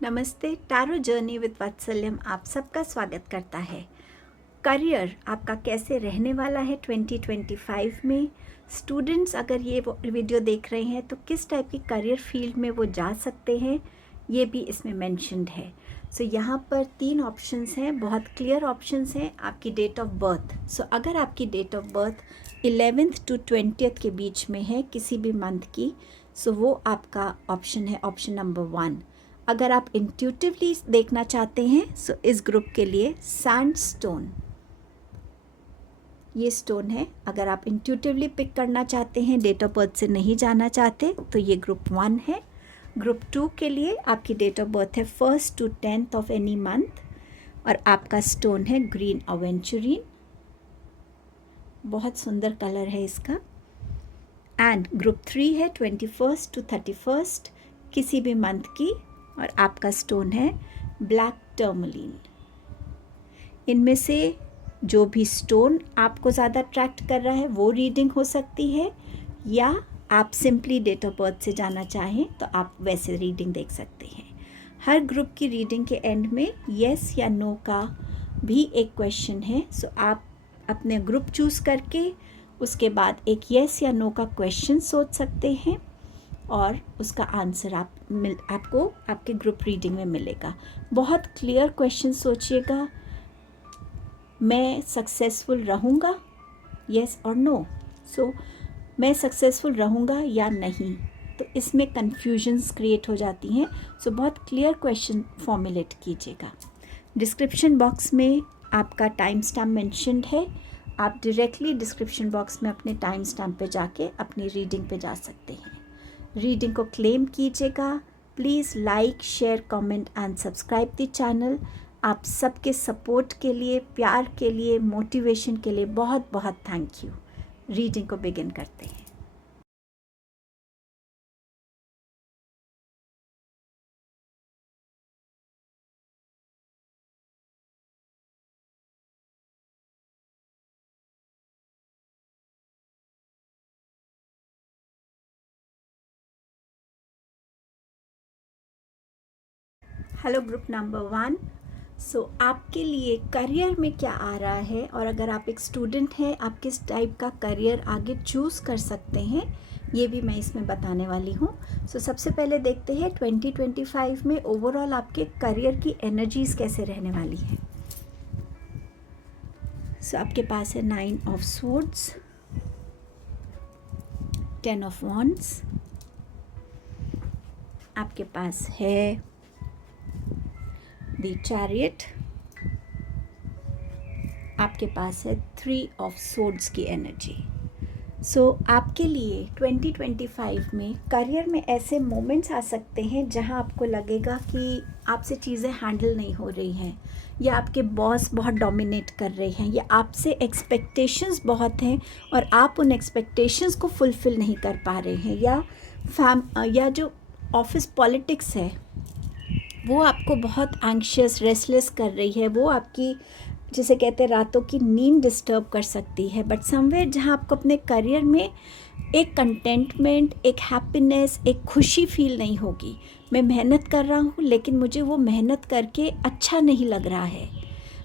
नमस्ते। Tarot journey with वात्सल्यम आप सबका स्वागत करता है। करियर आपका कैसे रहने वाला है 2025 में। स्टूडेंट्स अगर ये वीडियो देख रहे हैं तो किस टाइप की करियर फील्ड में वो जा सकते हैं, ये भी इसमें मेंशन्ड है। सो यहाँ पर 3 ऑप्शंस हैं, बहुत क्लियर ऑप्शंस हैं। आपकी डेट ऑफ बर्थ, अगर आपकी date of birth 11th to 20th के बीच में है किसी भी मंथ की, वो आपका ऑप्शन है, ऑप्शन नंबर 1। अगर आप इंट्यूटिवली देखना चाहते हैं इस ग्रुप के लिए सैंडस्टोन ये स्टोन है। अगर आप इंट्यूटिवली पिक करना चाहते हैं, डेट ऑफ बर्थ से नहीं जाना चाहते, तो ये ग्रुप 1 है। ग्रुप 2 के लिए आपकी डेट ऑफ बर्थ है 1st to 10th of any month और आपका स्टोन है ग्रीन अवेंचुरीन। बहुत सुंदर कलर है इसका। एंड ग्रुप 3 है 21st to 31st किसी भी मंथ की और आपका स्टोन है ब्लैक टर्मलिन। इनमें से जो भी स्टोन आपको ज़्यादा अट्रैक्ट कर रहा है वो रीडिंग हो सकती है, या आप सिंपली डेट ऑफ बर्थ से जाना चाहें तो आप वैसे रीडिंग देख सकते हैं। हर ग्रुप की रीडिंग के एंड में येस या नो का भी एक क्वेश्चन है। आप अपने ग्रुप चूज़ करके उसके बाद एक येस या नो का क्वेश्चन सोच सकते हैं और उसका आंसर आपको आपके ग्रुप रीडिंग में मिलेगा। बहुत क्लियर क्वेश्चन सोचिएगा। मैं सक्सेसफुल रहूँगा, येस और नो। मैं सक्सेसफुल रहूँगा या नहीं, तो इसमें कन्फ्यूजन्स क्रिएट हो जाती हैं। बहुत क्लियर क्वेश्चन फॉर्मुलेट कीजिएगा। डिस्क्रिप्शन बॉक्स में आपका टाइम स्टैम्प मेंशन्ड है। आप डायरेक्टली डिस्क्रिप्शन बॉक्स में अपने टाइम स्टैम्प पे जाके अपनी रीडिंग पे जा सकते हैं। रीडिंग को क्लेम कीजिएगा। Please like, share, comment and subscribe the channel. आप सबके सपोर्ट के लिए, प्यार के लिए, मोटिवेशन के लिए बहुत बहुत थैंक यू। रीडिंग को बिगिन करते हैं। Hello group number 1। आपके लिए करियर में क्या आ रहा है, और अगर आप एक स्टूडेंट हैं आप किस टाइप का करियर आगे चूज़ कर सकते हैं, ये भी मैं इसमें बताने वाली हूँ। सबसे पहले देखते हैं 2025 में ओवरऑल आपके करियर की एनर्जीज़ कैसे रहने वाली है। आपके पास है 9 ऑफ स्वॉर्ड्स, 10 ऑफ वॉन्ड्स, आपके पास है द चैरियट, आपके पास है 3 ऑफ सोर्ड्स की एनर्जी। आपके लिए 2025 में करियर में ऐसे मोमेंट्स आ सकते हैं जहां आपको लगेगा कि आपसे चीज़ें हैंडल नहीं हो रही हैं, या आपके बॉस बहुत डोमिनेट कर रहे हैं, या आपसे एक्सपेक्टेशंस बहुत हैं और आप उन एक्सपेक्टेशंस को फुलफ़िल नहीं कर पा रहे हैं, या जो ऑफिस पॉलिटिक्स है वो आपको बहुत एंग्शियस, रेस्टलेस कर रही है। वो आपकी, जिसे कहते हैं, रातों की नींद डिस्टर्ब कर सकती है। बट समवेयर जहाँ आपको अपने करियर में एक कंटेंटमेंट, एक हैप्पीनेस, एक खुशी फील नहीं होगी। मैं मेहनत कर रहा हूँ लेकिन मुझे वो मेहनत करके अच्छा नहीं लग रहा है,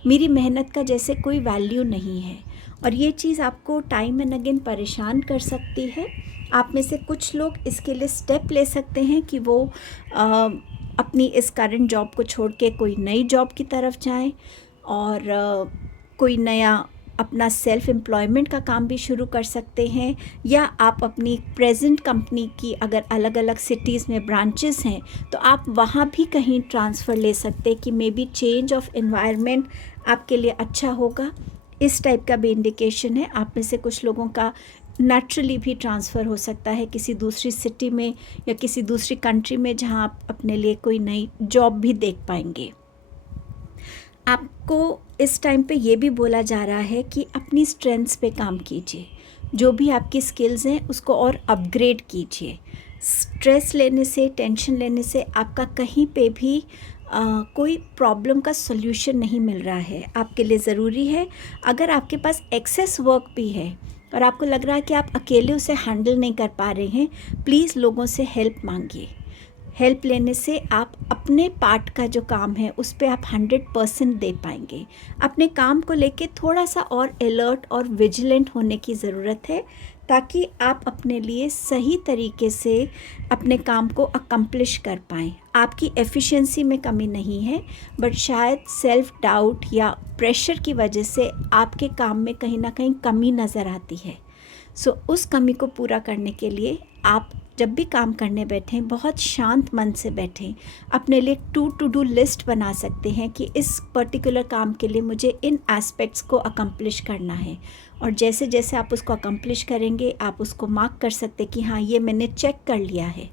मेरी मेहनत का जैसे कोई वैल्यू नहीं है, और ये चीज़ आपको टाइम एंड अगेन परेशान कर सकती है। आप में से कुछ लोग इसके लिए स्टेप ले सकते हैं कि वो अपनी इस करंट जॉब को छोड़ के कोई नई जॉब की तरफ जाएं, और कोई नया अपना सेल्फ एम्प्लॉयमेंट का काम भी शुरू कर सकते हैं, या आप अपनी प्रेजेंट कंपनी की अगर अलग अलग सिटीज़ में ब्रांचेस हैं तो आप वहाँ भी कहीं ट्रांसफ़र ले सकते हैं कि may be change of environment आपके लिए अच्छा होगा। इस टाइप का भी इंडिकेशन है। आप में से कुछ लोगों का नेचुरली भी ट्रांसफ़र हो सकता है किसी दूसरी सिटी में या किसी दूसरी कंट्री में, जहां आप अपने लिए कोई नई जॉब भी देख पाएंगे। आपको इस टाइम पे ये भी बोला जा रहा है कि अपनी स्ट्रेंथ्स पे काम कीजिए, जो भी आपकी स्किल्स हैं उसको और अपग्रेड कीजिए। स्ट्रेस लेने से, टेंशन लेने से आपका कहीं पे भी कोई प्रॉब्लम का सॉल्यूशन नहीं मिल रहा है। आपके लिए ज़रूरी है, अगर आपके पास एक्सेस वर्क भी है और आपको लग रहा है कि आप अकेले उसे हैंडल नहीं कर पा रहे हैं, प्लीज़ लोगों से हेल्प मांगिए। हेल्प लेने से आप अपने अपने पार्ट का जो काम है उस पे आप 100% दे पाएंगे। अपने काम को लेके थोड़ा सा और अलर्ट और विजिलेंट होने की ज़रूरत है, ताकि आप अपने लिए सही तरीके से अपने काम को अकम्प्लिश कर पाएँ। आपकी एफिशिएंसी में कमी नहीं है, बट शायद सेल्फ डाउट या प्रेशर की वजह से आपके काम में कहीं ना कहीं कमी नज़र आती है। सो उस कमी को पूरा करने के लिए आप जब भी काम करने बैठें बहुत शांत मन से बैठें। अपने लिए टू डू लिस्ट बना सकते हैं कि इस पर्टिकुलर काम के लिए मुझे इन एस्पेक्ट्स को अकम्प्लिश करना है, और जैसे जैसे आप उसको अकम्प्लिश करेंगे आप उसको मार्क कर सकते कि हाँ ये मैंने चेक कर लिया है।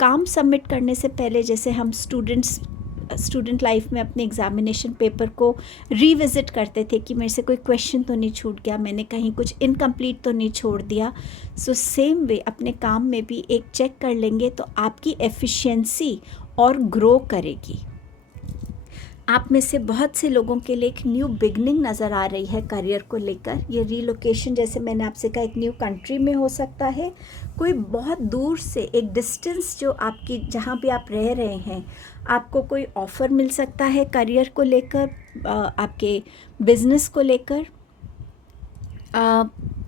काम सबमिट करने से पहले जैसे हम स्टूडेंट लाइफ में अपने एग्ज़ामिनेशन पेपर को रीविज़िट करते थे कि मेरे से कोई क्वेश्चन तो नहीं छूट गया, मैंने कहीं कुछ इनकम्प्लीट तो नहीं छोड़ दिया। सो सेम वे अपने काम में भी एक चेक कर लेंगे तो आपकी एफिशिएंसी और ग्रो करेगी। आप में से बहुत से लोगों के लिए एक न्यू बिगनिंग नज़र आ रही है करियर को लेकर। ये रीलोकेशन, जैसे मैंने आपसे कहा, एक न्यू कंट्री में हो सकता है, कोई बहुत दूर से एक डिस्टेंस जो आपकी जहाँ भी आप रह रहे हैं, आपको कोई ऑफ़र मिल सकता है करियर को लेकर, आपके बिज़नेस को लेकर।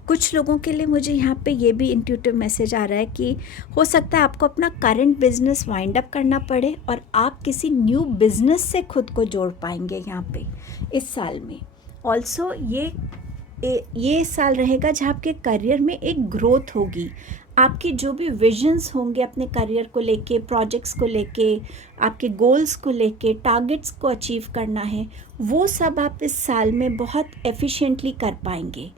कुछ लोगों के लिए मुझे यहाँ पे ये भी इंट्यूटिव मैसेज आ रहा है कि हो सकता है आपको अपना करंट बिजनेस वाइंड अप करना पड़े और आप किसी न्यू बिजनेस से खुद को जोड़ पाएंगे यहाँ पे इस साल में। ऑल्सो ये साल रहेगा जहाँ आपके करियर में एक ग्रोथ होगी। आपके जो भी विजन्स होंगे अपने करियर को लेके, प्रोजेक्ट्स को लेके, आपके गोल्स को लेके, टारगेट्स को अचीव करना है, वो सब आप इस साल में बहुत एफिशिएंटली कर पाएंगे।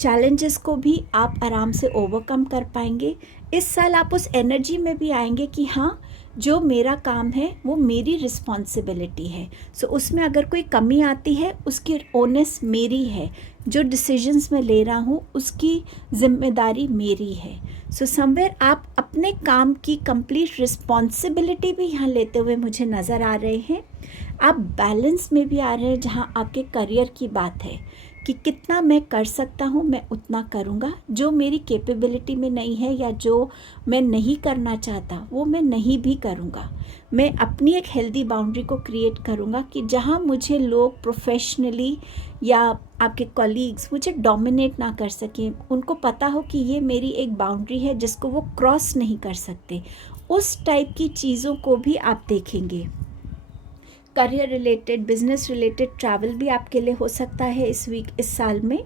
चैलेंजेस को भी आप आराम से ओवरकम कर पाएंगे। इस साल आप उस एनर्जी में भी आएंगे कि हाँ, जो मेरा काम है वो मेरी रिस्पॉन्सिबिलिटी है। सो उसमें अगर कोई कमी आती है उसकी ओनेस मेरी है, जो डिसीजंस मैं ले रहा हूँ उसकी जिम्मेदारी मेरी है। सो समवेयर आप अपने काम की कंप्लीट रिस्पॉन्सिबिलिटी भी यहाँ लेते हुए मुझे नज़र आ रहे हैं। आप बैलेंस में भी आ रहे हैं, जहाँ आपके करियर की बात है कि कितना मैं कर सकता हूँ मैं उतना करूँगा, जो मेरी कैपेबिलिटी में नहीं है या जो मैं नहीं करना चाहता वो मैं नहीं भी करूँगा। मैं अपनी एक हेल्दी बाउंड्री को क्रिएट करूँगा कि जहाँ मुझे लोग प्रोफेशनली या आपके कॉलीग्स मुझे डोमिनेट ना कर सकें, उनको पता हो कि ये मेरी एक बाउंड्री है जिसको वो क्रॉस नहीं कर सकते। उस टाइप की चीज़ों को भी आप देखेंगे। Career related, business related travel भी आपके लिए हो सकता है इस साल में।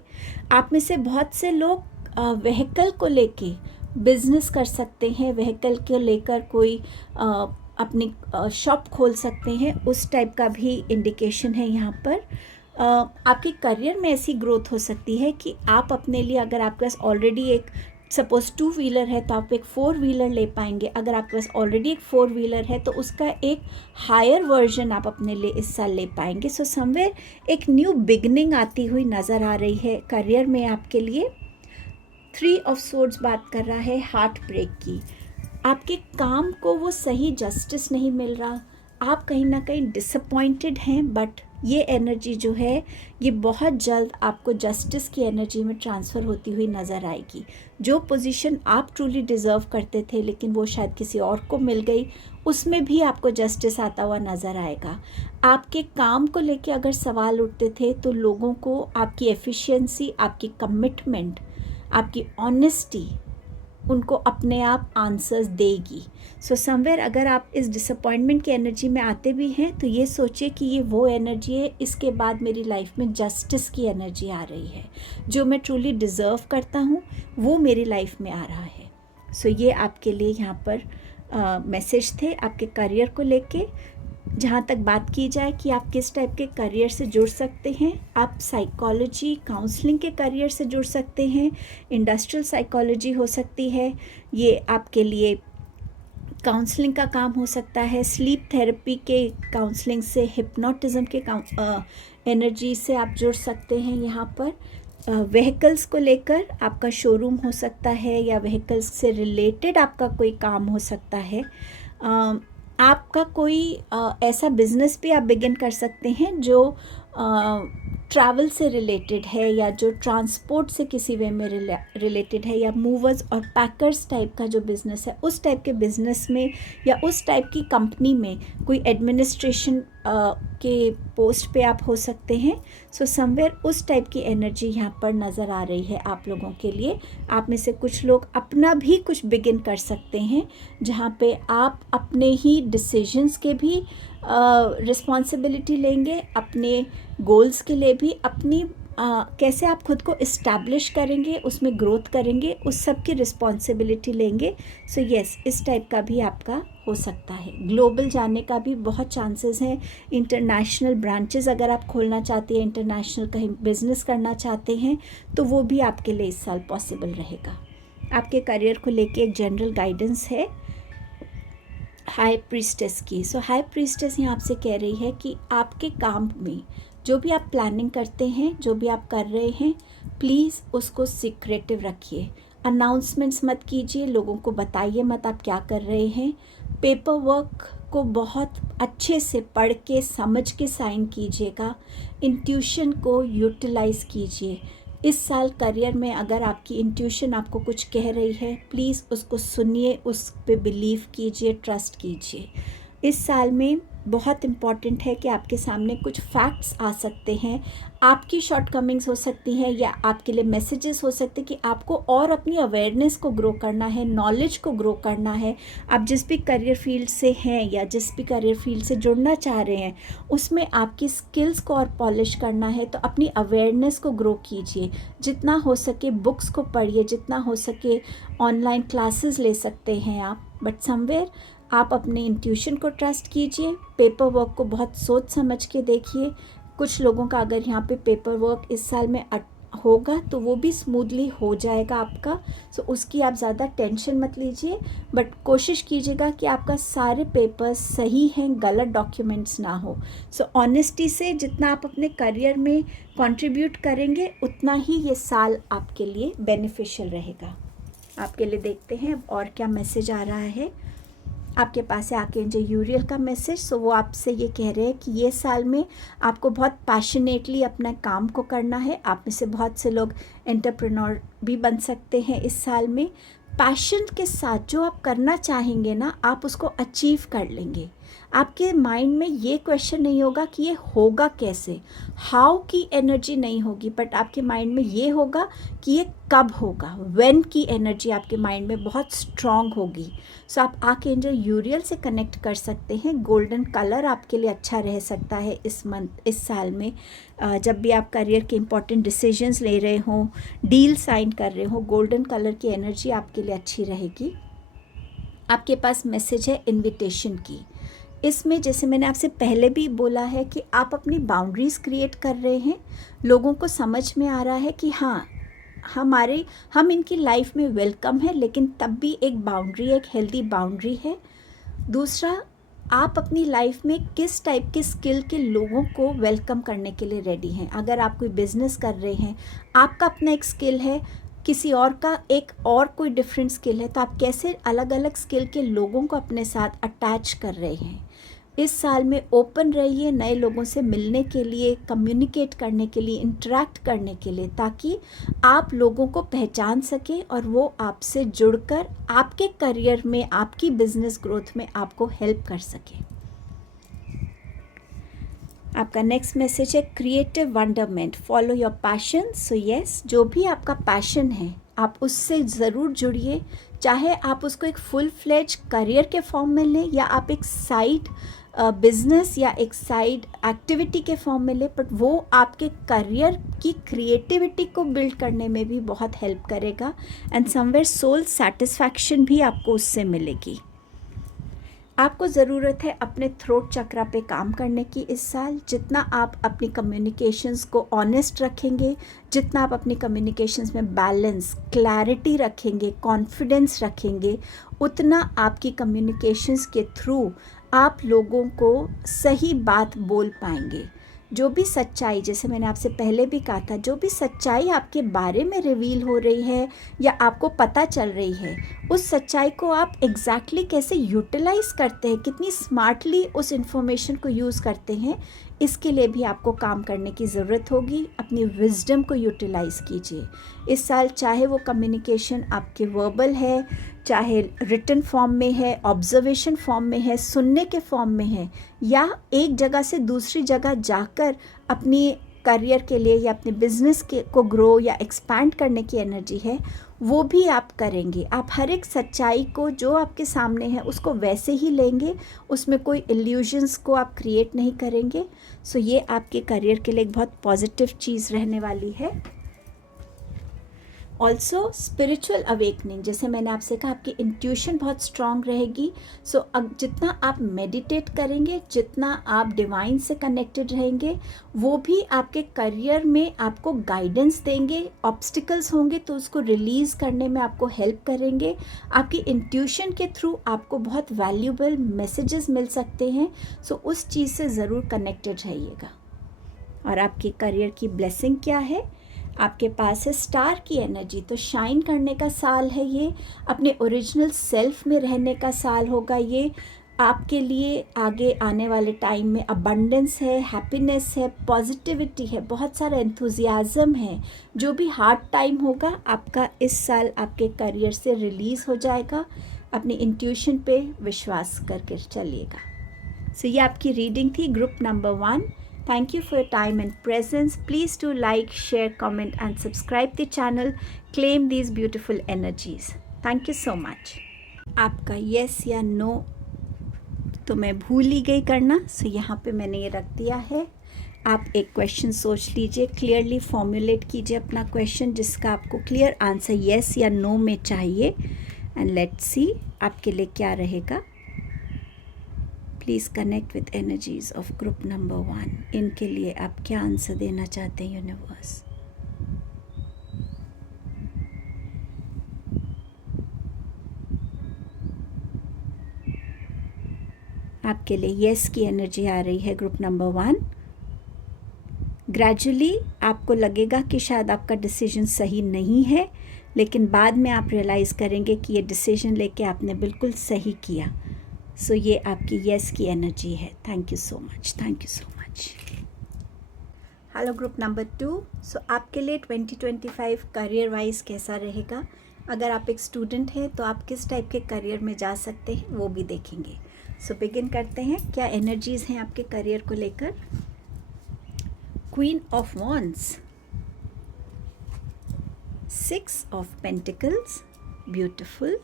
आप में से बहुत से लोग व्हीकल को लेके बिजनेस कर सकते हैं, व्हीकल को लेकर कोई अपनी शॉप खोल सकते हैं, उस टाइप का भी इंडिकेशन है यहाँ पर। आपके करियर में ऐसी ग्रोथ हो सकती है कि आप अपने लिए, अगर आपके पास ऑलरेडी एक सपोज 2 व्हीलर है तो आप एक 4 व्हीलर ले पाएंगे। अगर आपके पास ऑलरेडी एक 4 व्हीलर है तो उसका एक हायर वर्जन आप अपने लिए इस साल ले पाएंगे। सो समवेयर एक न्यू बिगनिंग आती हुई नज़र आ रही है करियर में आपके लिए। 3 ऑफ सोर्ड्स बात कर रहा है हार्ट ब्रेक की। आपके काम को वो सही जस्टिस नहीं मिल रहा, आप कहीं ना कहीं डिसअपॉइंटेड हैं, बट ये एनर्जी जो है ये बहुत जल्द आपको जस्टिस की एनर्जी में ट्रांसफ़र होती हुई नज़र आएगी। जो पोजीशन आप ट्रूली डिज़र्व करते थे लेकिन वो शायद किसी और को मिल गई, उसमें भी आपको जस्टिस आता हुआ नज़र आएगा। आपके काम को लेके अगर सवाल उठते थे तो लोगों को आपकी एफिशिएंसी, आपकी कमिटमेंट, आपकी ऑनेस्टी उनको अपने आप आंसर्स देगी। सो समवेयर अगर आप इस डिसअपॉइंटमेंट की एनर्जी में आते भी हैं तो ये सोचिए कि ये वो एनर्जी है, इसके बाद मेरी लाइफ में जस्टिस की एनर्जी आ रही है, जो मैं ट्रूली डिज़र्व करता हूँ वो मेरी लाइफ में आ रहा है। सो ये आपके लिए यहाँ पर मैसेज थे आपके करियर को लेके। जहाँ तक बात की जाए कि आप किस टाइप के करियर से जुड़ सकते हैं, आप साइकोलॉजी, काउंसलिंग के करियर से जुड़ सकते हैं, इंडस्ट्रियल साइकोलॉजी हो सकती है, ये आपके लिए काउंसलिंग का काम हो सकता है, स्लीप थेरेपी के काउंसलिंग से, हिप्नोटिज्म के एनर्जी से आप जुड़ सकते हैं। यहाँ पर व्हीकल्स को लेकर आपका शोरूम हो सकता है या व्हीकल्स से रिलेटेड आपका कोई काम हो सकता है। आपका कोई ऐसा बिजनेस भी आप बिगिन कर सकते हैं जो ट्रैवल से रिलेटेड है या जो ट्रांसपोर्ट से किसी वे में रिलेटेड है, या मूवर्स और पैकर्स टाइप का जो बिज़नेस है, उस टाइप के बिज़नेस में या उस टाइप की कंपनी में कोई एडमिनिस्ट्रेशन के पोस्ट पे आप हो सकते हैं। सो समवेयर उस टाइप की एनर्जी यहाँ पर नज़र आ रही है आप लोगों के लिए। आप में से कुछ लोग अपना भी कुछ बिगिन कर सकते हैं, जहाँ पे आप अपने ही डिसीजंस के भी रिस्पॉन्सिबिलिटी लेंगे, अपने गोल्स के लिए भी, अपनी कैसे आप खुद को इस्टेब्लिश करेंगे, उसमें ग्रोथ करेंगे, उस सब की रिस्पॉन्सिबिलिटी लेंगे। सो यस, इस टाइप का भी आपका हो सकता है। ग्लोबल जाने का भी बहुत चांसेस हैं। इंटरनेशनल ब्रांचेस अगर आप खोलना चाहते हैं, इंटरनेशनल कहीं बिजनेस करना चाहते हैं, तो वो भी आपके लिए इस साल पॉसिबल रहेगा। आपके करियर को लेके एक जनरल गाइडेंस है हाई प्रीस्टेस की। सो हाई प्रीस्टेस यहाँ आपसे कह रही है कि आपके काम में जो भी आप प्लानिंग करते हैं, जो भी आप कर रहे हैं, प्लीज़ उसको सीक्रेटिव रखिए। अनाउंसमेंट्स मत कीजिए, लोगों को बताइए मत आप क्या कर रहे हैं। पेपर वर्क को बहुत अच्छे से पढ़ के समझ के साइन कीजिएगा। इंट्यूशन को यूटिलाइज़ कीजिए। इस साल करियर में अगर आपकी इंट्यूशन आपको कुछ कह रही है, प्लीज़ उसको सुनिए, उस पे बिलीव कीजिए, ट्रस्ट कीजिए। इस साल में बहुत इम्पॉर्टेंट है कि आपके सामने कुछ फैक्ट्स आ सकते हैं, आपकी शॉर्टकमिंग्स हो सकती हैं, या आपके लिए मैसेजेस हो सकते हैं कि आपको और अपनी अवेयरनेस को ग्रो करना है, नॉलेज को ग्रो करना है। आप जिस भी करियर फील्ड से हैं या जिस भी करियर फील्ड से जुड़ना चाह रहे हैं, उसमें आपकी स्किल्स को और पॉलिश करना है, तो अपनी अवेयरनेस को ग्रो कीजिए। जितना हो सके बुक्स को पढ़िए, जितना हो सके ऑनलाइन क्लासेस ले सकते हैं आप, बट समवेयर आप अपने इंट्यूशन को ट्रस्ट कीजिए। पेपर वर्क को बहुत सोच समझ के देखिए। कुछ लोगों का अगर यहाँ पे पेपर वर्क इस साल में होगा तो वो भी स्मूथली हो जाएगा आपका। सो उसकी आप ज़्यादा टेंशन मत लीजिए, बट कोशिश कीजिएगा कि आपका सारे पेपर्स सही हैं, गलत डॉक्यूमेंट्स ना हो। सो ऑनेस्टी से जितना आप अपने करियर में कंट्रीब्यूट करेंगे, उतना ही ये साल आपके लिए बेनिफिशियल रहेगा। आपके लिए देखते हैं अब और क्या मैसेज आ रहा है। आपके पास है आर्कएंजल यूरियल का मैसेज। सो वो आपसे ये कह रहे हैं कि ये साल में आपको बहुत पैशनेटली अपना काम को करना है। आप में से बहुत से लोग एंटरप्रेन्योर भी बन सकते हैं इस साल में। पैशन के साथ जो आप करना चाहेंगे ना, आप उसको अचीव कर लेंगे। आपके माइंड में ये क्वेश्चन नहीं होगा कि ये होगा कैसे, हाउ की एनर्जी नहीं होगी, बट आपके माइंड में ये होगा कि ये कब होगा, व्हेन की एनर्जी आपके माइंड में बहुत स्ट्रॉन्ग होगी। सो आप आर्कएंजल यूरियल से कनेक्ट कर सकते हैं। गोल्डन कलर आपके लिए अच्छा रह सकता है इस साल में। जब भी आप करियर के इंपॉर्टेंट डिसीजंस ले रहे हों, डील साइन कर रहे हो, गोल्डन कलर की एनर्जी आपके लिए अच्छी रहेगी। आपके पास मैसेज है इनविटेशन की। इसमें जैसे मैंने आपसे पहले भी बोला है कि आप अपनी बाउंड्रीज़ क्रिएट कर रहे हैं। लोगों को समझ में आ रहा है कि हाँ, हम इनकी लाइफ में वेलकम है, लेकिन तब भी एक बाउंड्री, एक हेल्दी बाउंड्री है। दूसरा, आप अपनी लाइफ में किस टाइप के स्किल के लोगों को वेलकम करने के लिए रेडी हैं। अगर आप कोई बिजनेस कर रहे हैं, आपका अपना एक स्किल है, किसी और का एक और कोई डिफरेंट स्किल है, तो आप कैसे अलग अलग स्किल के लोगों को अपने साथ अटैच कर रहे हैं। इस साल में ओपन रहिए नए लोगों से मिलने के लिए, कम्युनिकेट करने के लिए, इंटरेक्ट करने के लिए, ताकि आप लोगों को पहचान सकें और वो आपसे जुड़कर आपके करियर में, आपकी बिजनेस ग्रोथ में आपको हेल्प कर सकें। आपका नेक्स्ट मैसेज है creative wonderment, follow your passion. So yes, जो भी आपका पैशन है आप उससे ज़रूर जुड़िए। चाहे आप उसको एक फुल फ्लेज करियर के फॉर्म में लें, या आप एक साइड बिजनेस या एक साइड एक्टिविटी के फॉर्म में लें, बट वो आपके करियर की क्रिएटिविटी को बिल्ड करने में भी बहुत हेल्प करेगा। एंड समवेयर सोल सेटिस्फैक्शन भी आपको उससे मिलेगी। आपको ज़रूरत है अपने थ्रोट चक्रा पे काम करने की इस साल। जितना आप अपनी कम्युनिकेशंस को ऑनेस्ट रखेंगे, जितना आप अपनी कम्युनिकेशंस में बैलेंस, क्लैरिटी रखेंगे, कॉन्फिडेंस रखेंगे, उतना आपकी कम्युनिकेशंस के थ्रू आप लोगों को सही बात बोल पाएंगे। जो भी सच्चाई, जैसे मैंने आपसे पहले भी कहा था, जो भी सच्चाई आपके बारे में रिवील हो रही है या आपको पता चल रही है, उस सच्चाई को आप एग्जैक्टली कैसे यूटिलाइज़ करते हैं, कितनी स्मार्टली उस इंफॉर्मेशन को यूज़ करते हैं, इसके लिए भी आपको काम करने की ज़रूरत होगी। अपनी विजडम को यूटिलाइज़ कीजिए इस साल, चाहे वो कम्युनिकेशन आपके वर्बल है, चाहे रिटन फॉर्म में है, ऑब्जर्वेशन फॉर्म में है, सुनने के फॉर्म में है, या एक जगह से दूसरी जगह जाकर अपनी करियर के लिए या अपने बिजनेस के को ग्रो या एक्सपैंड करने की एनर्जी है, वो भी आप करेंगे। आप हर एक सच्चाई को जो आपके सामने है उसको वैसे ही लेंगे, उसमें कोई इल्यूजन्स को आप क्रिएट नहीं करेंगे। सो ये आपके करियर के लिए एक बहुत पॉजिटिव चीज़ रहने वाली है। ऑल्सो स्पिरिचुअल अवेकनिंग, जैसे मैंने आपसे कहा, आपकी इंट्यूशन बहुत स्ट्रांग रहेगी। सो जितना आप मेडिटेट करेंगे, जितना आप डिवाइन से कनेक्टेड रहेंगे, वो भी आपके करियर में आपको गाइडेंस देंगे। ऑब्स्टिकल्स होंगे तो उसको रिलीज़ करने में आपको हेल्प करेंगे। आपकी इंट्यूशन के थ्रू आपको बहुत वैल्यूबल मैसेजेस मिल सकते हैं। सो उस चीज़ से ज़रूर कनेक्टेड रहिएगा। और आपकी करियर की ब्लेसिंग क्या है? आपके पास है स्टार की एनर्जी। तो शाइन करने का साल है ये, अपने ओरिजिनल सेल्फ में रहने का साल होगा ये। आपके लिए आगे आने वाले टाइम में अबंडेंस है, हैप्पीनेस है, पॉजिटिविटी है, बहुत सारा एंथुजियाज़म है। जो भी हार्ड टाइम होगा आपका इस साल आपके करियर से रिलीज़ हो जाएगा। अपनी इंट्यूशन पे विश्वास करके चलिएगा। सो ये आपकी रीडिंग थी, group number 1। Thank you for your time and presence. Please do like, share, comment and subscribe the channel. Claim these beautiful energies. Thank you so much. आपका yes या no तो मैं भूल ही गई करना, सो यहाँ पे मैंने ये रख दिया है। आप एक क्वेश्चन सोच लीजिए, क्लियरली फॉर्मुलेट कीजिए अपना क्वेश्चन जिसका आपको क्लियर आंसर yes या no में चाहिए, एंड लेट्स सी आपके लिए क्या रहेगा। Please connect with energies of group number 1। इनके लिए आप क्या आंसर देना चाहते हैं यूनिवर्स? आपके लिए यस की एनर्जी आ रही है ग्रुप नंबर 1। ग्रेजुअली आपको लगेगा कि शायद आपका डिसीजन सही नहीं है, लेकिन बाद में आप रियलाइज़ करेंगे कि ये डिसीजन लेके आपने बिल्कुल सही किया। सो ये आपकी येस की एनर्जी है। Thank you so much, thank you so much. Hello group number 2। सो आपके लिए 2025 करियर वाइज कैसा रहेगा? अगर आप एक स्टूडेंट हैं तो आप किस टाइप के करियर में जा सकते हैं वो भी देखेंगे। सो बिगिन करते हैं। क्या एनर्जीज़ हैं आपके करियर को लेकर? Queen of wands, 6 of pentacles, beautiful,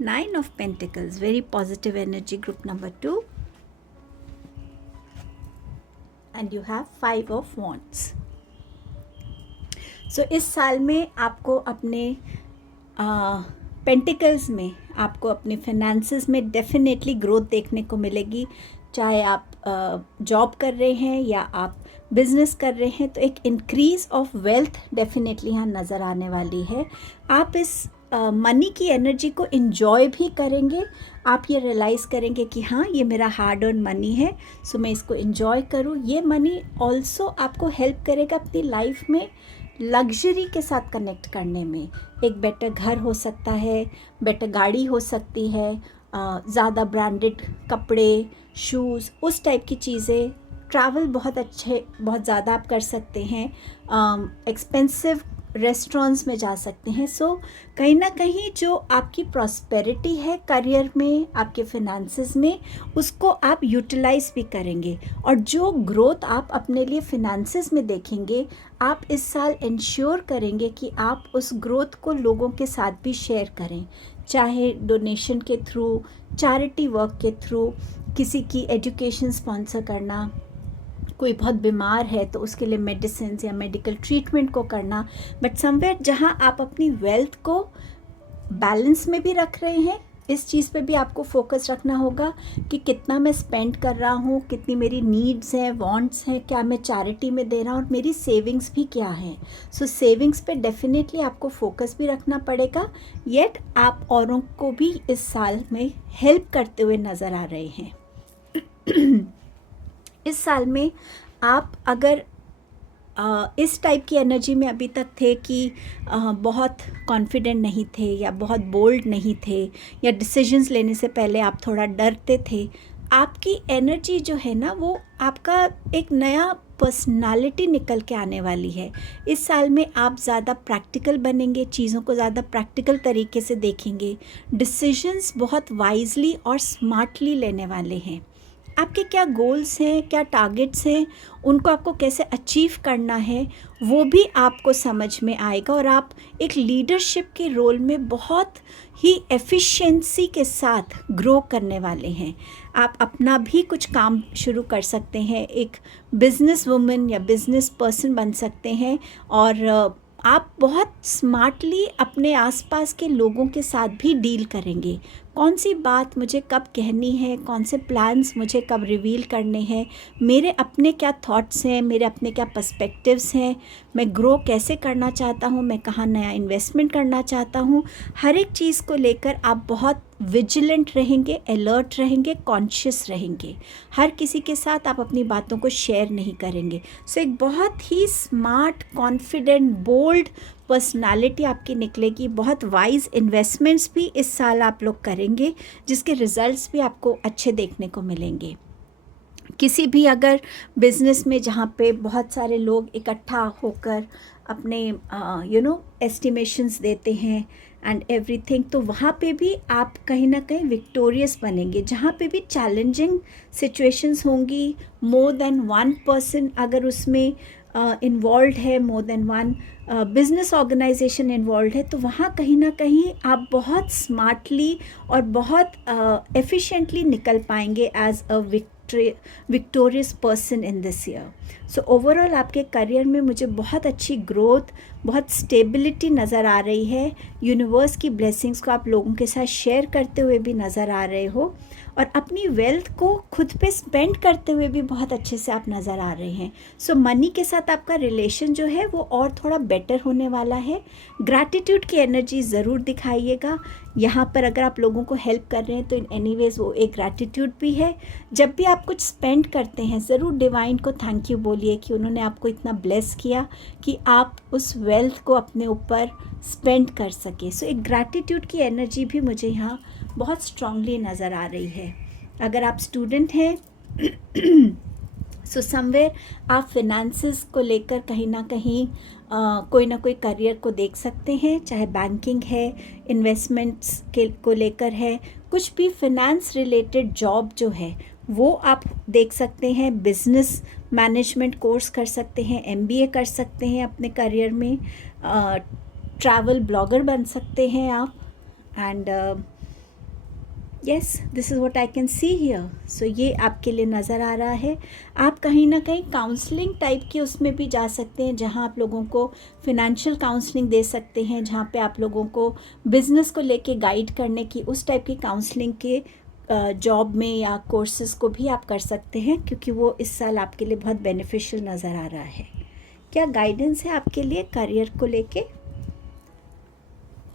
9 of Pentacles, very positive energy, group number 2, and you have 5 of Wands. So इस साल में आपको अपने पेंटिकल्स में आपको अपने फिनेंसेस में डेफिनेटली ग्रोथ देखने को मिलेगी। चाहे आप जॉब कर रहे हैं या आप बिजनेस कर रहे हैं, तो एक इंक्रीज ऑफ वेल्थ डेफिनेटली यहाँ नज़र आने वाली है। आप इस मनी की एनर्जी को इन्जॉय भी करेंगे। आप ये रियलाइज़ करेंगे कि हाँ, ये मेरा हार्ड अर्न मनी है, सो मैं इसको इन्जॉय करूँ। ये मनी ऑल्सो आपको हेल्प करेगा अपनी लाइफ में लग्जरी के साथ कनेक्ट करने में। एक बेटर घर हो सकता है, बेटर गाड़ी हो सकती है, ज़्यादा ब्रांडेड कपड़े, शूज़, उस टाइप की चीज़ें। ट्रैवल बहुत अच्छे, बहुत ज़्यादा आप कर सकते हैं। एक्सपेंसिव रेस्टोरेंट्स में जा सकते हैं। सो कहीं ना कहीं जो आपकी प्रॉस्पेरिटी है करियर में, आपके फिनेंसेस में, उसको आप यूटिलाइज भी करेंगे। और जो ग्रोथ आप अपने लिए फिनेंसेस में देखेंगे, आप इस साल इंश्योर करेंगे कि आप उस ग्रोथ को लोगों के साथ भी शेयर करें, चाहे डोनेशन के थ्रू, चैरिटी वर्क के थ्रू, किसी की एजुकेशन स्पॉन्सर करना, कोई बहुत बीमार है तो उसके लिए मेडिसिन या मेडिकल ट्रीटमेंट को करना। बट समवेयर जहाँ आप अपनी वेल्थ को बैलेंस में भी रख रहे हैं, इस चीज़ पे भी आपको फोकस रखना होगा कि कितना मैं स्पेंड कर रहा हूँ, कितनी मेरी नीड्स हैं, वांट्स हैं, क्या मैं चैरिटी में दे रहा हूँ, और मेरी सेविंग्स भी क्या है। सो सेविंग्स पे डेफिनेटली आपको फोकस भी रखना पड़ेगा। येट आप औरों को भी इस साल में हेल्प करते हुए नज़र आ रहे हैं। इस साल में आप अगर इस टाइप की एनर्जी में अभी तक थे कि बहुत कॉन्फिडेंट नहीं थे या बहुत बोल्ड नहीं थे या डिसीजंस लेने से पहले आप थोड़ा डरते थे, आपकी एनर्जी जो है ना, वो आपका एक नया पर्सनालिटी निकल के आने वाली है। इस साल में आप ज़्यादा प्रैक्टिकल बनेंगे, चीज़ों को ज़्यादा प्रैक्टिकल तरीके से देखेंगे, डिसीजंस बहुत वाइजली और स्मार्टली लेने वाले हैं। आपके क्या गोल्स हैं, क्या टारगेट्स हैं, उनको आपको कैसे अचीव करना है, वो भी आपको समझ में आएगा और आप एक लीडरशिप के रोल में बहुत ही एफिशिएंसी के साथ ग्रो करने वाले हैं। आप अपना भी कुछ काम शुरू कर सकते हैं, एक बिजनेस वुमन या बिजनेस पर्सन बन सकते हैं और आप बहुत स्मार्टली अपने आसपास के लोगों के साथ भी डील करेंगे। कौन सी बात मुझे कब कहनी है, कौन से प्लान्स मुझे कब रिवील करने हैं, मेरे अपने क्या थॉट्स हैं, मेरे अपने क्या पर्सपेक्टिव्स हैं, मैं ग्रो कैसे करना चाहता हूँ, मैं कहाँ नया इन्वेस्टमेंट करना चाहता हूँ। हर एक चीज़ को लेकर आप बहुत विजिलेंट रहेंगे, अलर्ट रहेंगे, कॉन्शियस रहेंगे। हर किसी के साथ आप अपनी बातों को शेयर नहीं करेंगे। सो एक बहुत ही स्मार्ट, कॉन्फिडेंट, बोल्ड पर्सनालिटी आपकी निकलेगी। बहुत वाइज इन्वेस्टमेंट्स भी इस साल आप लोग करेंगे, जिसके रिजल्ट्स भी आपको अच्छे देखने को मिलेंगे। किसी भी अगर बिज़नेस में जहाँ पे बहुत सारे लोग इकट्ठा होकर अपने एस्टिमेशंस देते हैं एंड एवरीथिंग, तो वहाँ पे भी आप कहीं ना कहीं विक्टोरियस बनेंगे। जहाँ पे भी चैलेंजिंग सिचुएशंस होंगी, मोर देन वन पर्सन अगर उसमें इन्वॉल्व है, more than one business organisation involve है, तो वहाँ कहीं ना कहीं आप बहुत स्मार्टली और बहुत एफिशिएंटली निकल पाएंगे as a victorious person in this year. So overall आपके करियर में मुझे बहुत अच्छी ग्रोथ, बहुत स्टेबिलिटी नज़र आ रही है। यूनिवर्स की ब्लेसिंग्स को आप लोगों के साथ शेयर करते हुए भी नज़र आ रहे हो और अपनी वेल्थ को खुद पे स्पेंड करते हुए भी बहुत अच्छे से आप नज़र आ रहे हैं। सो मनी के साथ आपका रिलेशन जो है वो और थोड़ा बेटर होने वाला है। ग्रैटिट्यूड की एनर्जी ज़रूर दिखाइएगा। यहाँ पर अगर आप लोगों को हेल्प कर रहे हैं तो इन एनीवेज वो एक ग्रैटिट्यूड भी है। जब भी आप कुछ स्पेंड करते हैं ज़रूर डिवाइन को थैंक यू बोलिए कि उन्होंने आपको इतना ब्लेस किया कि आप उस वेल्थ को अपने ऊपर स्पेंड कर सके। सो एक ग्रैटिट्यूड की एनर्जी भी मुझे यहाँ बहुत स्ट्रांगली नज़र आ रही है। अगर आप स्टूडेंट हैं सो समवेयर आप फिनेंसेस को लेकर कहीं ना कहीं कोई ना कोई करियर को देख सकते हैं, चाहे बैंकिंग है, इन्वेस्टमेंट्स के को लेकर है, कुछ भी फिनेंस रिलेटेड जॉब जो है वो आप देख सकते हैं। बिजनेस मैनेजमेंट कोर्स कर सकते हैं, एमबीए कर सकते हैं अपने करियर में, ट्रैवल ब्लॉगर बन सकते हैं आप। And yes, this is what I can see here. सो ये आपके लिए नज़र आ रहा है। आप कहीं ना कहीं काउंसलिंग टाइप के उसमें भी जा सकते हैं, जहां आप लोगों को फिनेंशियल काउंसलिंग दे सकते हैं, जहां पे आप लोगों को बिज़नेस को लेके गाइड करने की उस टाइप की काउंसलिंग के जॉब में या कोर्सेज़ को भी आप कर सकते हैं, क्योंकि वो इस साल आपके लिए बहुत बेनिफिशियल नज़र आ रहा है। क्या गाइडेंस है आपके लिए करियर को लेके?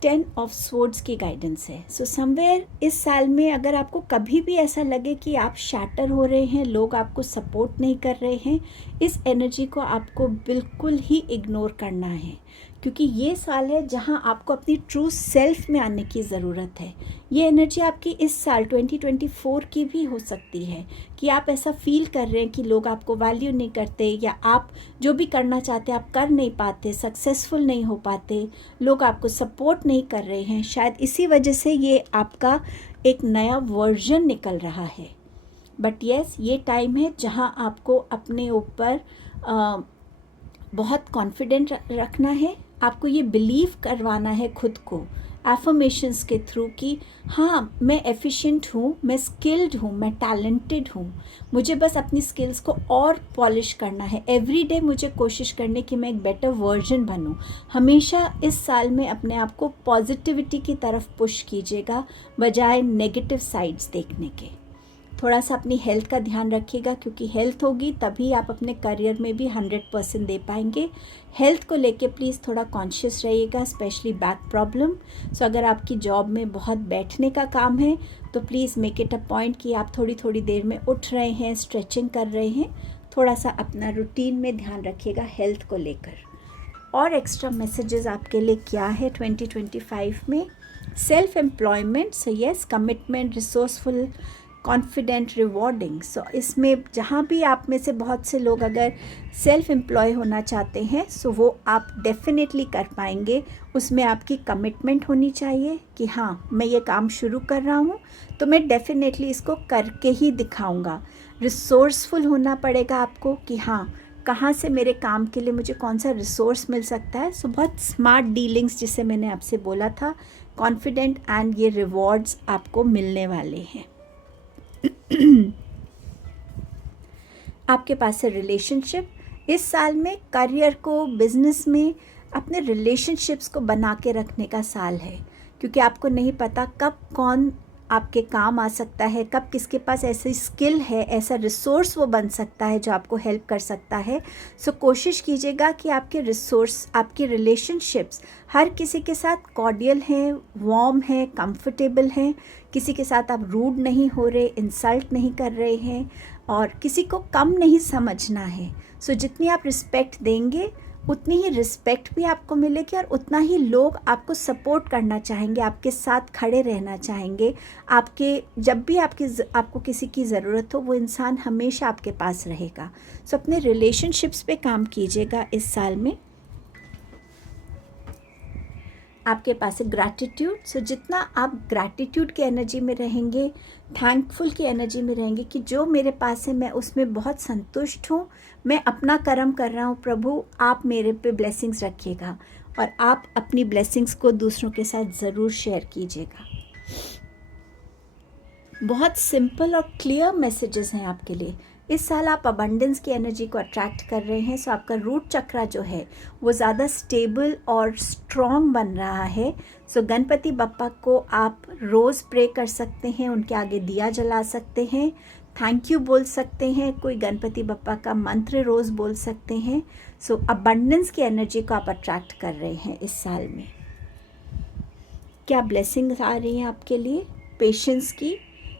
10 ऑफ स्वॉर्ड्स की गाइडेंस है। सो समवेयर इस साल में अगर आपको कभी भी ऐसा लगे कि आप शैटर हो रहे हैं, लोग आपको सपोर्ट नहीं कर रहे हैं, इस एनर्जी को आपको बिल्कुल ही इग्नोर करना है, क्योंकि ये साल है जहां आपको अपनी ट्रू सेल्फ में आने की ज़रूरत है। ये एनर्जी आपकी इस साल 2024 की भी हो सकती है कि आप ऐसा फील कर रहे हैं कि लोग आपको वैल्यू नहीं करते, या आप जो भी करना चाहते आप कर नहीं पाते, सक्सेसफुल नहीं हो पाते, लोग आपको सपोर्ट नहीं कर रहे हैं। शायद इसी वजह से ये आपका एक नया वर्जन निकल रहा है। बट येस, ये टाइम है जहाँ आपको अपने ऊपर बहुत कॉन्फिडेंट रखना है। आपको ये बिलीव करवाना है खुद को एफर्मेशंस के थ्रू कि हाँ, मैं एफिशिएंट हूँ, मैं स्किल्ड हूँ, मैं टैलेंटेड हूँ, मुझे बस अपनी स्किल्स को और पॉलिश करना है। एवरी डे मुझे कोशिश करने की मैं एक बेटर वर्जन बनूँ। हमेशा इस साल में अपने आप को पॉजिटिविटी की तरफ पुश कीजिएगा, बजाय नेगेटिव साइड्स देखने के। थोड़ा सा अपनी हेल्थ का ध्यान रखिएगा, क्योंकि हेल्थ होगी तभी आप अपने करियर में भी 100% दे पाएंगे। हेल्थ को लेके प्लीज़ थोड़ा कॉन्शियस रहिएगा, स्पेशली बैक प्रॉब्लम। सो अगर आपकी जॉब में बहुत बैठने का काम है तो please make it a point कि आप थोड़ी थोड़ी देर में उठ रहे हैं, स्ट्रेचिंग कर रहे हैं। थोड़ा सा अपना रूटीन में ध्यान रखिएगा हेल्थ को लेकर। और एक्स्ट्रा मैसेजेस आपके लिए क्या है 2025 में? Self employment, so yes, commitment, resourceful confident, rewarding. So इसमें जहाँ भी आप में से बहुत से लोग अगर सेल्फ एम्प्लॉय होना चाहते हैं सो वो आप डेफिनेटली कर पाएंगे। उसमें आपकी कमिटमेंट होनी चाहिए कि हाँ मैं ये काम शुरू कर रहा हूँ तो मैं डेफिनेटली इसको करके ही दिखाऊंगा। रिसोर्सफुल होना पड़ेगा आपको कि हाँ कहाँ से मेरे काम के लिए मुझे कौन सा रिसोर्स मिल सकता है। सो बहुत स्मार्ट डीलिंग्स जिसे मैंने आपसे बोला था, कॉन्फिडेंट, एंड ये रिवॉर्ड्स आपको मिलने वाले हैं। आपके पास है रिलेशनशिप। इस साल में करियर को, बिजनेस में अपने रिलेशनशिप्स को बना के रखने का साल है, क्योंकि आपको नहीं पता कब कौन आपके काम आ सकता है, कब किसके पास ऐसी स्किल है, ऐसा रिसोर्स वो बन सकता है जो आपको हेल्प कर सकता है। सो कोशिश कीजिएगा कि आपके रिसोर्स, आपके रिलेशनशिप्स हर किसी के साथ कॉर्डियल हैं, वार्म हैं, कंफर्टेबल हैं। किसी के साथ आप रूड नहीं हो रहे, इंसल्ट नहीं कर रहे हैं और किसी को कम नहीं समझना है। सो जितनी आप रिस्पेक्ट देंगे उतनी ही रिस्पेक्ट भी आपको मिलेगी और उतना ही लोग आपको सपोर्ट करना चाहेंगे, आपके साथ खड़े रहना चाहेंगे। आपके जब भी आपको किसी की ज़रूरत हो वो इंसान हमेशा आपके पास रहेगा। सो अपने रिलेशनशिप्स पे काम कीजिएगा इस साल में। आपके पास है ग्रैटिट्यूड। सो जितना आप ग्रैटिट्यूड की एनर्जी में रहेंगे, थैंकफुल की एनर्जी में रहेंगे कि जो मेरे पास है मैं उसमें बहुत संतुष्ट हूँ, मैं अपना कर्म कर रहा हूँ, प्रभु आप मेरे पे ब्लेसिंग्स रखिएगा, और आप अपनी ब्लेसिंग्स को दूसरों के साथ ज़रूर शेयर कीजिएगा। बहुत सिंपल और क्लियर मैसेजेस हैं आपके लिए। इस साल आप अबंडेंस की एनर्जी को अट्रैक्ट कर रहे हैं। सो आपका रूट चक्रा जो है वो ज़्यादा स्टेबल और स्ट्रॉन्ग बन रहा है। सो गणपति बप्पा को आप रोज़ प्रे कर सकते हैं, उनके आगे दिया जला सकते हैं, थैंक यू बोल सकते हैं, कोई गणपति बप्पा का मंत्र रोज़ बोल सकते हैं। सो अबंडेंस की एनर्जी को आप अट्रैक्ट कर रहे हैं इस साल में। क्या ब्लेसिंग्स आ रही हैं आपके लिए? पेशेंस की,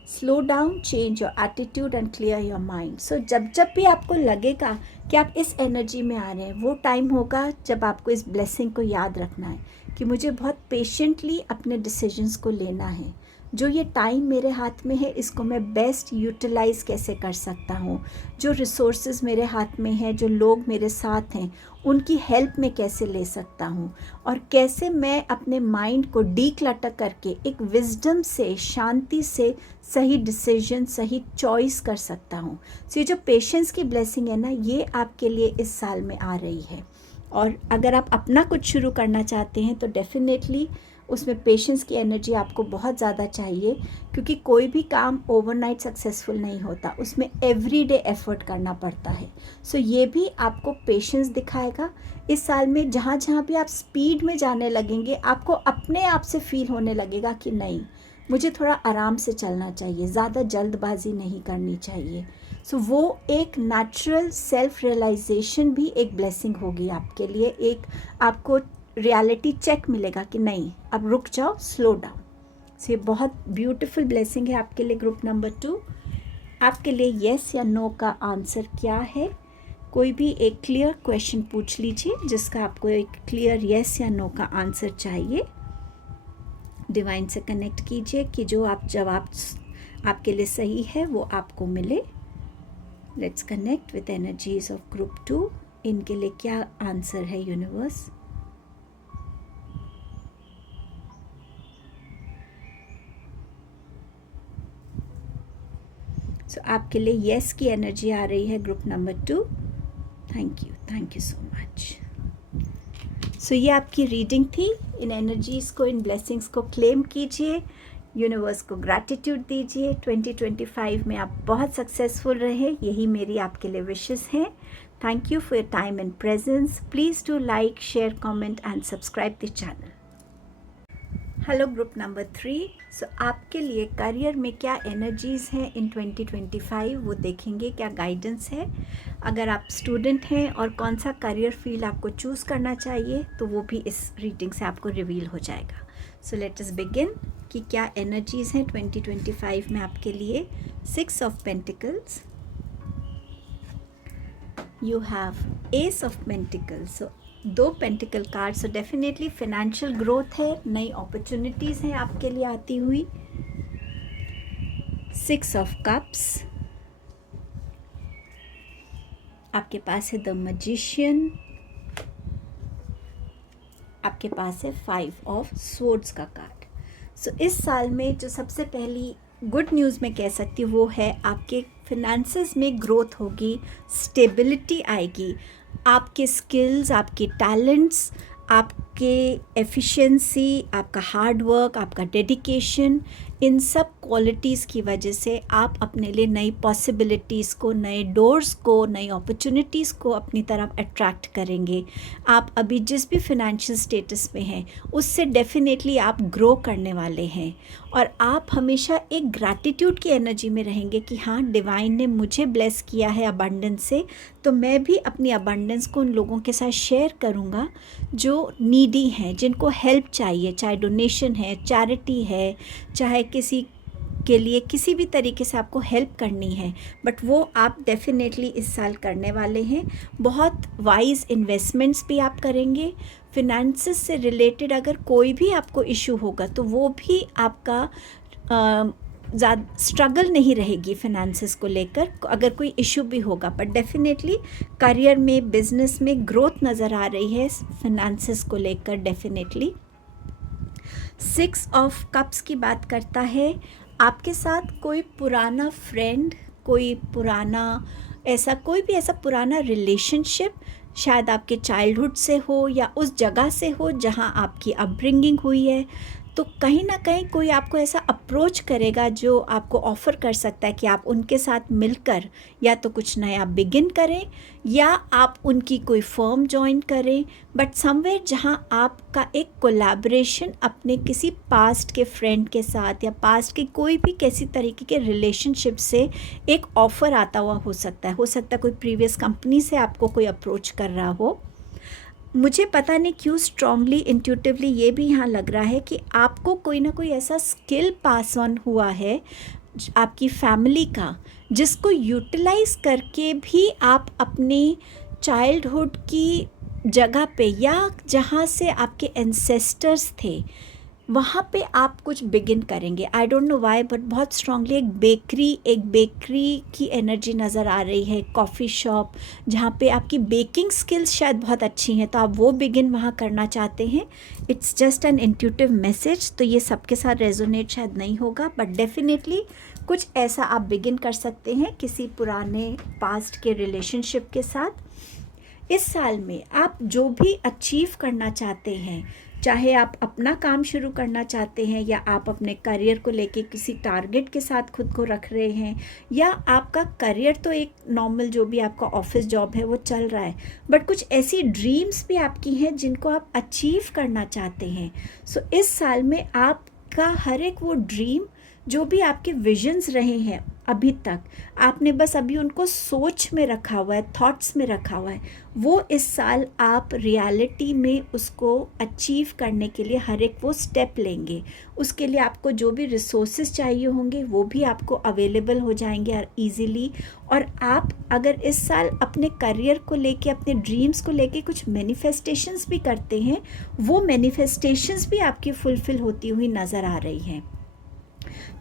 slow down, change your attitude and clear your mind. So जब भी आपको लगेगा कि आप इस एनर्जी में आ रहे हैं वो टाइम होगा जब आपको इस ब्लेसिंग को याद रखना है कि मुझे बहुत पेशेंटली अपने डिसीजंस को लेना है। जो ये टाइम मेरे हाथ में है इसको मैं बेस्ट यूटिलाइज़ कैसे कर सकता हूँ, जो रिसोर्सेज मेरे हाथ में हैं, जो लोग मेरे साथ हैं उनकी हेल्प मैं कैसे ले सकता हूँ, और कैसे मैं अपने माइंड को डीक्लटर करके एक विजडम से, शांति से सही डिसीजन, सही चॉइस कर सकता हूँ। सो ये जो पेशेंस की ब्लेसिंग है ना, ये आपके लिए इस साल में आ रही है। और अगर आप अपना कुछ शुरू करना चाहते हैं तो डेफिनेटली उसमें पेशेंस की एनर्जी आपको बहुत ज़्यादा चाहिए, क्योंकि कोई भी काम ओवरनाइट सक्सेसफुल नहीं होता, उसमें एवरीडे एफर्ट करना पड़ता है। सो ये भी आपको पेशेंस दिखाएगा। इस साल में जहाँ जहाँ भी आप स्पीड में जाने लगेंगे आपको अपने आप से फील होने लगेगा कि नहीं, मुझे थोड़ा आराम से चलना चाहिए, ज़्यादा जल्दबाजी नहीं करनी चाहिए। सो वो एक नेचुरल सेल्फ रियलाइजेशन भी एक ब्लेसिंग होगी आपके लिए। एक आपको रियलिटी चेक मिलेगा कि नहीं, अब रुक जाओ, स्लो डाउन। सो ये बहुत ब्यूटीफुल ब्लेसिंग है आपके लिए। ग्रुप नंबर 2, आपके लिए येस या नो का आंसर क्या है? कोई भी एक क्लियर क्वेश्चन पूछ लीजिए जिसका आपको एक क्लियर येस या नो का आंसर चाहिए। डिवाइन से कनेक्ट कीजिए कि जो आप जवाब आपके लिए सही है वो आपको मिले। Let's connect with energies of group 2। इनके लिए क्या आंसर है यूनिवर्स? सो आपके लिए येस की एनर्जी आ रही है group number 2। Thank you so much. So ये आपकी रीडिंग थी। इन एनर्जीज़ को, इन ब्लेसिंग्स को क्लेम कीजिए, यूनिवर्स को ग्रैटिट्यूड दीजिए। 2025 में आप बहुत सक्सेसफुल रहे, यही मेरी आपके लिए विशेस हैं। Thank you for your time and presence. Please do like, share, comment and subscribe the channel. Hello group number 3। सो आपके लिए करियर में क्या एनर्जीज़ हैं इन 2025 वो देखेंगे, क्या गाइडेंस है। अगर आप स्टूडेंट हैं और कौन सा करियर फील्ड आपको चूज़ करना चाहिए तो वो भी इस रीडिंग से आपको रिवील हो जाएगा। सो लेट अस बिगिन कि क्या एनर्जीज़ हैं 2025 में आपके लिए। 6 of pentacles, you have S of pentacles. So 2 pentacle card. So definitely financial growth है, नई अपॉर्चुनिटीज़ हैं आपके लिए आती हुई। 6 ऑफ कप्स, आपके पास है द मैजिशियन, आपके पास है 5 ऑफ स्वॉर्ड्स का कार्ड। सो इस साल में जो सबसे पहली गुड न्यूज़ मैं कह सकती हूँ वो है आपके फिनेंसेस में ग्रोथ होगी, स्टेबिलिटी आएगी, आपके स्किल्स, आपके टैलेंट्स, आपके एफिशिएंसी, आपका हार्ड वर्क, आपका डेडिकेशन, इन सब क्वालिटीज़ की वजह से आप अपने लिए नई पॉसिबिलिटीज़ को, नए डोर्स को, नई अपॉर्चुनिटीज़ को अपनी तरफ अट्रैक्ट करेंगे। आप अभी जिस भी फिनेंशियल स्टेटस में हैं उससे डेफिनेटली आप ग्रो करने वाले हैं, और आप हमेशा एक ग्रैटिट्यूड की एनर्जी में रहेंगे कि हाँ, डिवाइन ने मुझे ब्लेस किया है अबंडेंस से, तो मैं भी अपनी अबंडेंस को उन लोगों के साथ शेयर करूँगा जो नीडी हैं, जिनको हेल्प चाहिए, चाहे डोनेशन है, चैरिटी है, चाहे किसी के लिए किसी भी तरीके से आपको हेल्प करनी है, बट वो आप डेफिनेटली इस साल करने वाले हैं। बहुत वाइज इन्वेस्टमेंट्स भी आप करेंगे। फिनेंसेस से रिलेटेड अगर कोई भी आपको इशू होगा तो वो भी आपका ज़्यादा स्ट्रगल नहीं रहेगी फिनेंसेस को लेकर, अगर कोई इशू भी होगा, बट डेफिनेटली करियर में, बिजनेस में ग्रोथ नज़र आ रही है फिनेंसेस को लेकर डेफिनेटली। 6 ऑफ कप्स की बात करता है आपके साथ कोई पुराना फ्रेंड, कोई पुराना ऐसा कोई भी ऐसा पुराना रिलेशनशिप शायद आपके चाइल्डहुड से हो या उस जगह से हो जहां आपकी अपब्रिंगिंग हुई है, तो कहीं ना कहीं कोई आपको ऐसा अप्रोच करेगा जो आपको ऑफ़र कर सकता है कि आप उनके साथ मिलकर या तो कुछ नया बिगिन करें या आप उनकी कोई फर्म ज्वाइन करें, बट समवेयर जहां आपका एक कोलैबोरेशन अपने किसी पास्ट के फ्रेंड के साथ या पास्ट के कोई भी किसी तरीके के रिलेशनशिप से एक ऑफ़र आता हुआ हो सकता है कोई प्रीवियस कंपनी से आपको कोई अप्रोच कर रहा हो। मुझे पता नहीं क्यों स्ट्रांगली इंट्यूटिवली ये भी यहाँ लग रहा है कि आपको कोई ना कोई ऐसा स्किल पास ऑन हुआ है आपकी फैमिली का, जिसको यूटिलाइज करके भी आप अपनी चाइल्डहुड की जगह पे या जहाँ से आपके एंसेस्टर्स थे वहाँ पे आप कुछ बिगिन करेंगे। I don't know why, but बहुत स्ट्रांगली एक बेकरी की एनर्जी नज़र आ रही है, कॉफ़ी शॉप जहाँ पे आपकी बेकिंग स्किल्स शायद बहुत अच्छी हैं, तो आप वो बिगिन वहाँ करना चाहते हैं। It's just an intuitive message, तो ये सबके साथ रेजोनेट शायद नहीं होगा, बट डेफिनेटली कुछ ऐसा आप बिगिन कर सकते हैं किसी पुराने पास्ट के रिलेशनशिप के साथ। इस साल में आप जो भी अचीव करना चाहते हैं, चाहे आप अपना काम शुरू करना चाहते हैं या आप अपने करियर को लेके किसी टारगेट के साथ खुद को रख रहे हैं, या आपका करियर तो एक नॉर्मल जो भी आपका ऑफिस जॉब है वो चल रहा है, बट कुछ ऐसी ड्रीम्स भी आपकी हैं जिनको आप अचीव करना चाहते हैं। सो इस साल में आपका हर एक वो ड्रीम जो भी आपके विजन्स रहे हैं अभी तक, आपने बस अभी उनको सोच में रखा हुआ है, थॉट्स में रखा हुआ है, वो इस साल आप रियलिटी में उसको अचीव करने के लिए हर एक वो स्टेप लेंगे। उसके लिए आपको जो भी रिसोर्सेज चाहिए होंगे वो भी आपको अवेलेबल हो जाएंगे ईज़िली। और आप अगर इस साल अपने करियर को लेके, अपने ड्रीम्स को लेके कुछ मैनिफेस्टेशंस भी करते हैं, वो मैनिफेस्टेशंस भी आपकी फुलफ़िल होती हुई नज़र आ रही हैं।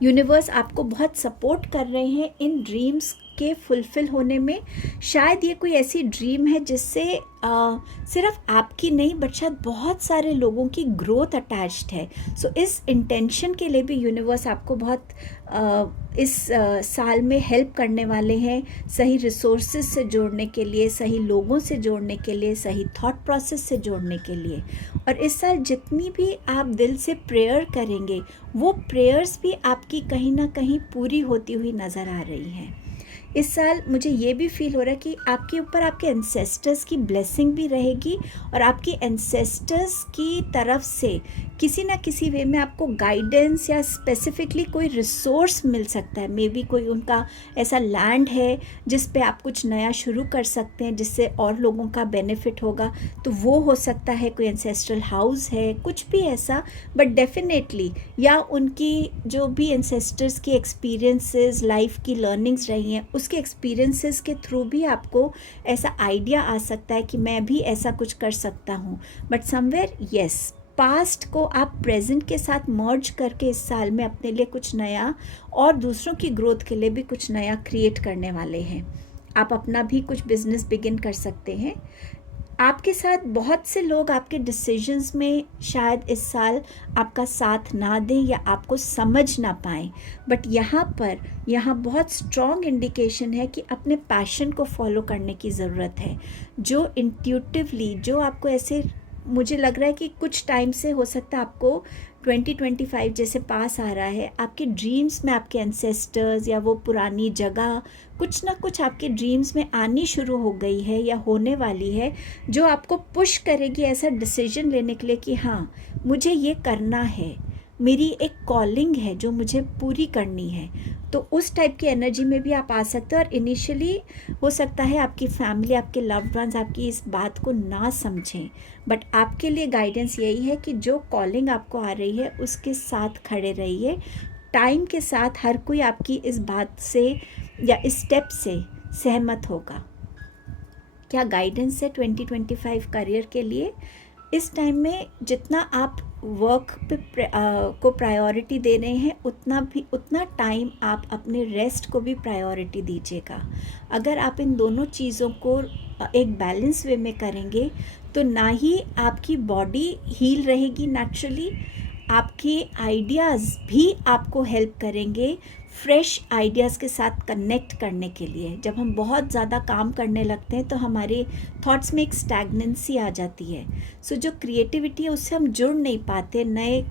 यूनिवर्स आपको बहुत सपोर्ट कर रहे हैं इन ड्रीम्स के फुलफ़िल होने में। शायद ये कोई ऐसी ड्रीम है जिससे सिर्फ आपकी नहीं बट शायद बहुत सारे लोगों की ग्रोथ अटैच्ड है। सो इस इंटेंशन के लिए भी यूनिवर्स आपको बहुत इस साल में हेल्प करने वाले हैं, सही रिसोर्सेज से जोड़ने के लिए, सही लोगों से जोड़ने के लिए, सही थॉट प्रोसेस से जोड़ने के लिए। और इस साल जितनी भी आप दिल से प्रेयर करेंगे वो प्रेयर्स भी आपकी कहीं ना कहीं पूरी होती हुई नज़र आ रही हैं। इस साल मुझे ये भी फील हो रहा है कि आपके ऊपर आपके एंसेस्टर्स की ब्लेसिंग भी रहेगी और आपकी एंसेस्टर्स की तरफ से किसी ना किसी वे में आपको गाइडेंस या स्पेसिफिकली कोई रिसोर्स मिल सकता है। मे बी कोई उनका ऐसा लैंड है जिस पे आप कुछ नया शुरू कर सकते हैं जिससे और लोगों का बेनिफिट होगा, तो वो हो सकता है। कोई एंसेस्ट्रल हाउस है, कुछ भी ऐसा, बट डेफिनेटली या उनकी जो भी एंसेस्टर्स की एक्सपीरियंसेस, लाइफ की लर्निंग्स रही हैं, उसके एक्सपीरियंसेस के थ्रू भी आपको ऐसा आइडिया आ सकता है कि मैं भी ऐसा कुछ कर सकता हूँ। बट समवेयर येस, पास्ट को आप प्रेजेंट के साथ मर्ज करके इस साल में अपने लिए कुछ नया और दूसरों की ग्रोथ के लिए भी कुछ नया क्रिएट करने वाले हैं। आप अपना भी कुछ बिजनेस बिगिन कर सकते हैं। आपके साथ बहुत से लोग आपके डिसीजंस में शायद इस साल आपका साथ ना दें या आपको समझ ना पाएँ, बट यहाँ बहुत स्ट्रॉन्ग इंडिकेशन है कि अपने पैशन को फॉलो करने की ज़रूरत है। जो इंट्यूटिवली, जो आपको ऐसे मुझे लग रहा है कि कुछ टाइम से हो सकता है आपको 2025 जैसे पास आ रहा है, आपके ड्रीम्स में आपके एंसेस्टर्स या वो पुरानी जगह कुछ ना कुछ आपके ड्रीम्स में आनी शुरू हो गई है या होने वाली है, जो आपको पुश करेगी ऐसा डिसीजन लेने के लिए कि हाँ, मुझे ये करना है, मेरी एक कॉलिंग है जो मुझे पूरी करनी है। तो उस टाइप की एनर्जी में भी आप आ सकते हो। और इनिशियली हो सकता है आपकी फैमिली, आपके लव्ड वंस आपकी इस बात को ना समझें, बट आपके लिए गाइडेंस यही है कि जो कॉलिंग आपको आ रही है उसके साथ खड़े रहिए। टाइम के साथ हर कोई आपकी इस बात से या इस स्टेप से सहमत होगा। क्या गाइडेंस है 2025 करियर के लिए? इस टाइम में जितना आप वर्क पे को प्रायोरिटी दे रहे हैं, उतना टाइम आप अपने रेस्ट को भी प्रायोरिटी दीजिएगा। अगर आप इन दोनों चीज़ों को एक बैलेंस वे में करेंगे तो ना ही आपकी बॉडी हील रहेगी नेचुरली, आपके आइडियाज़ भी आपको हेल्प करेंगे फ्रेश आइडियाज़ के साथ कनेक्ट करने के लिए। जब हम बहुत ज़्यादा काम करने लगते हैं तो हमारे थॉट्स में एक स्टैग्नेंसी आ जाती है। सो जो क्रिएटिविटी है उससे हम जुड़ नहीं पाते, नए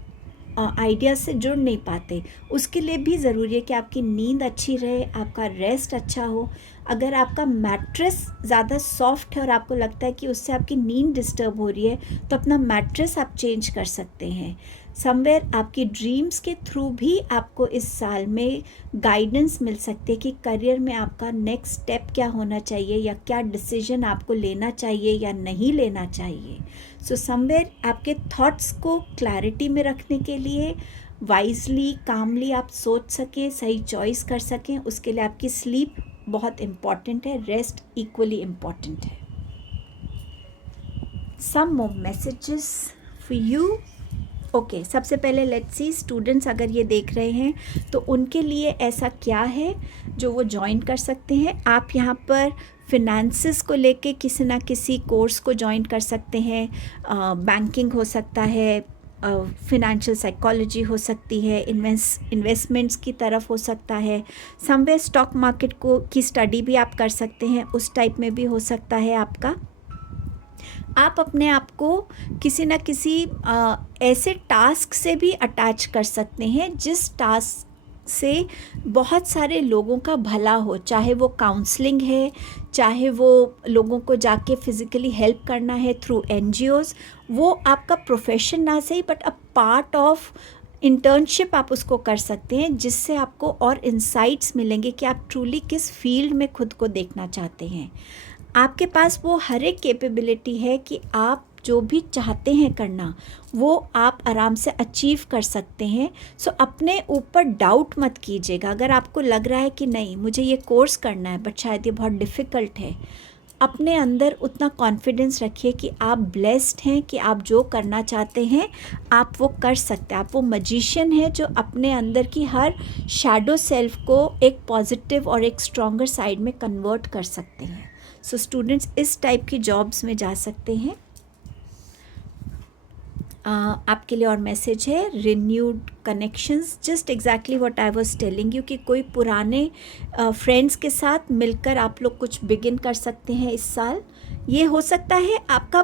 आइडियाज़ से जुड़ नहीं पाते। उसके लिए भी ज़रूरी है कि आपकी नींद अच्छी रहे, आपका रेस्ट अच्छा हो। अगर आपका मैट्रेस ज़्यादा सॉफ्ट है और आपको लगता है कि उससे आपकी नींद डिस्टर्ब हो रही है, तो अपना मैट्रेस आप चेंज कर सकते हैं। समवेयर आपकी ड्रीम्स के थ्रू भी आपको इस साल में गाइडेंस मिल सकती है कि करियर में आपका नेक्स्ट स्टेप क्या होना चाहिए या क्या डिसीजन आपको लेना चाहिए या नहीं लेना चाहिए। सो समवेयर आपके थॉट्स को क्लैरिटी में रखने के लिए, वाइजली कामली आप सोच सकें, सही चॉइस कर सकें, उसके लिए आपकी स्लीप बहुत इम्पॉर्टेंट है, रेस्ट इक्वली इम्पॉर्टेंट है। Some more messages for you. Okay, सबसे पहले लेट्स सी स्टूडेंट्स अगर ये देख रहे हैं तो उनके लिए ऐसा क्या है जो वो ज्वाइन कर सकते हैं। आप यहाँ पर फिनेंसेस को लेके किसी ना किसी कोर्स को ज्वाइन कर सकते हैं। बैंकिंग हो सकता है, फिनेंशियल साइकोलॉजी हो सकती है, इन्वेस्टमेंट्स की तरफ हो सकता है, समवेयर स्टॉक मार्केट को की स्टडी भी आप कर सकते हैं, उस टाइप में भी हो सकता है आपका। आप अपने आप को किसी न किसी ऐसे टास्क से भी अटैच कर सकते हैं जिस टास्क से बहुत सारे लोगों का भला हो, चाहे वो काउंसलिंग है, चाहे वो लोगों को जाके फिज़िकली हेल्प करना है थ्रू NGOs। वो आपका प्रोफेशन ना सही but a part of internship आप उसको कर सकते हैं, जिससे आपको और इंसाइट्स मिलेंगे कि आप ट्रूली किस फील्ड में खुद को देखना चाहते हैं। आपके पास वो हर एक कैपेबिलिटी है कि आप जो भी चाहते हैं करना वो आप आराम से अचीव कर सकते हैं। सो अपने ऊपर डाउट मत कीजिएगा। अगर आपको लग रहा है कि नहीं मुझे ये कोर्स करना है बट शायद ये बहुत डिफ़िकल्ट है, अपने अंदर उतना कॉन्फिडेंस रखिए कि आप ब्लेस्ड हैं कि आप जो करना चाहते हैं आप वो कर सकते हैं। आप वो मजिशियन है जो अपने अंदर की हर शैडो सेल्फ को एक पॉजिटिव और एक स्ट्रॉन्गर साइड में कन्वर्ट कर सकते हैं। सो स्टूडेंट्स इस टाइप की जॉब्स में जा सकते हैं। आपके लिए और मैसेज है renewed connections, just exactly what I was telling you कि कोई पुराने फ्रेंड्स के साथ मिलकर आप लोग कुछ बिगिन कर सकते हैं इस साल। ये हो सकता है आपका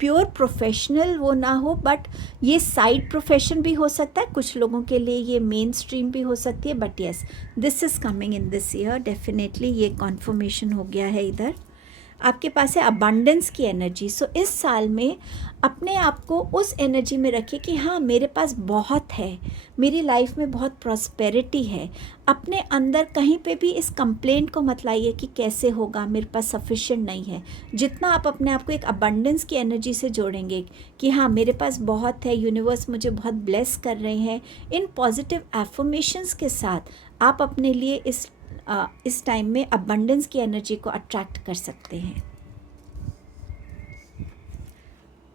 प्योर प्रोफेशनल वो ना हो, बट ये साइड प्रोफेशन भी हो सकता है, कुछ लोगों के लिए ये मेन स्ट्रीम भी हो सकती है। But yes, this is coming in this year definitely, ये कॉन्फर्मेशन हो गया है इधर। आपके पास है अबंडेंस की एनर्जी। सो इस साल में अपने आप को उस एनर्जी में रखिए कि हाँ मेरे पास बहुत है, मेरी लाइफ में बहुत प्रॉस्पेरिटी है। अपने अंदर कहीं पे भी इस कंप्लेंट को मत लाइए कि कैसे होगा, मेरे पास सफिशिएंट नहीं है। जितना आप अपने आप को एक अबंडेंस की एनर्जी से जोड़ेंगे कि हाँ मेरे पास बहुत है, यूनिवर्स मुझे बहुत ब्लेस कर रहे हैं, इन पॉजिटिव एफर्मेशंस के साथ आप अपने लिए इस टाइम में अबंडेंस की एनर्जी को अट्रैक्ट कर सकते हैं।